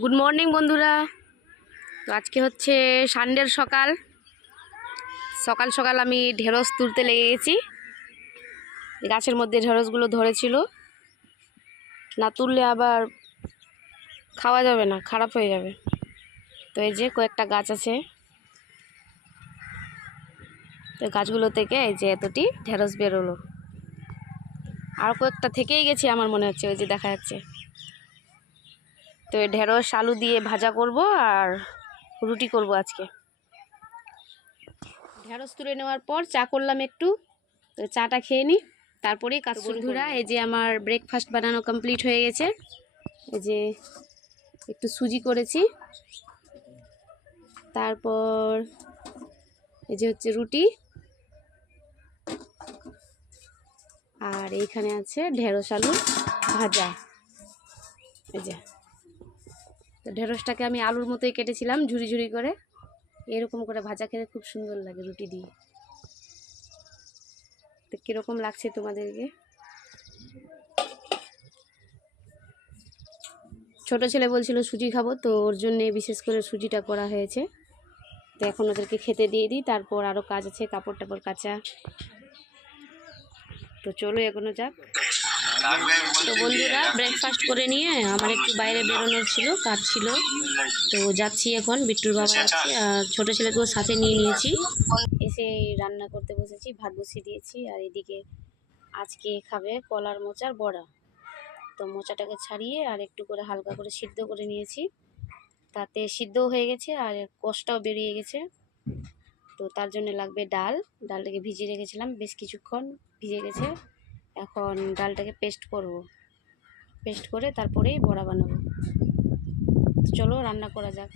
Good morning বন্ধুরা। তো আজকে হচ্ছে সানডের সকাল সকাল আমি ঢেঁড়স তুলতে লেগে গেছি। গাছের মধ্যে ঢেঁড়সগুলো ধরেছিল, না তুললে আবার খাওয়া যাবে না, খারাপ হয়ে যাবে। তো এই যে কয়েকটা গাছ আছে, তো গাছগুলো থেকে এই যে এতটি ঢেঁড়স বেরোলো। আর কয়েকটা থেকেই গেছে আমার মনে হচ্ছে, ওই যে দেখা যাচ্ছে। তো এই ঢেঁড়স আলু দিয়ে ভাজা করব আর রুটি করব আজকে। ঢেঁড়স তুলে নেওয়ার পর চা করলাম একটু, তো চাটা খেয়ে নিই, তারপরেই কাজ শুরু। বন্ধুরা, এই যে আমার ব্রেকফাস্ট বানানো কমপ্লিট হয়ে গেছে। এই যে একটু সুজি করেছি, তারপর এই যে হচ্ছে রুটি, আর এইখানে আছে ঢেঁড়স আলু ভাজা। এই যে তো ঢেঁড়সটাকে আমি আলুর মতোই কেটেছিলাম ঝুরি ঝুরি করে, এরকম করে ভাজা খেতে খুব সুন্দর লাগে রুটি দিয়ে। তো কীরকম লাগছে তোমাদেরকে? ছোট ছেলে বলছিল সুজি খাবো, তো ওর জন্যে বিশেষ করে সুজিটা করা হয়েছে। তো এখন ওদেরকে খেতে দিয়ে দিই, তারপর আরও কাজ আছে, কাপড় টাপড় কাচা। তো চলো এগোনো যাক। তো বন্ধুরা, ব্রেকফাস্ট করে নিয়ে আমার একটু বাইরে বেরোনোর ছিল, কাজ ছিল, তো যাচ্ছি এখন। বিট্টুর বাবা যাচ্ছে আর ছোটো ছেলেকেও সাথে নিয়ে নিয়েছি। এসে রান্না করতে বসেছি, ভাত বসিয়ে দিয়েছি। আর এদিকে আজকে খাবে কলার মোচার বড়া। তো মোচাটাকে ছাড়িয়ে আর একটু করে হালকা করে সিদ্ধ করে নিয়েছি, তাতে সিদ্ধও হয়ে গেছে আর কষটাও বেরিয়ে গেছে। তো তার জন্য লাগবে ডালটাকে ভিজিয়ে রেখেছিলাম, বেশ কিছুক্ষণ ভিজে গেছে। এখন ডালটাকে পেস্ট করব, পেস্ট করে তারপরেই বড়া বানাবো। চলো রান্না করা যাক।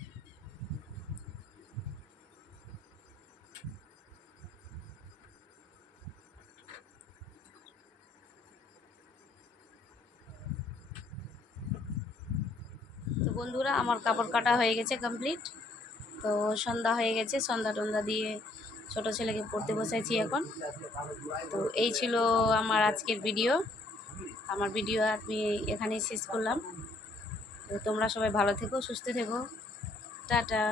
তো বন্ধুরা, আমার কাপড় কাটা হয়ে গেছে কমপ্লিট। তো সন্ধ্যা হয়ে গেছে, সন্ধ্যা টন্ধা দিয়ে ছোট ছেলেকে পড়তে বসাইছি এখন। তো এই ছিল আমার আজকের ভিডিও। আমার ভিডিও আমি এখানেই শেষ করলাম। তো তোমরা সবাই ভালো থেকো, সুস্থ থেকো, টাটা।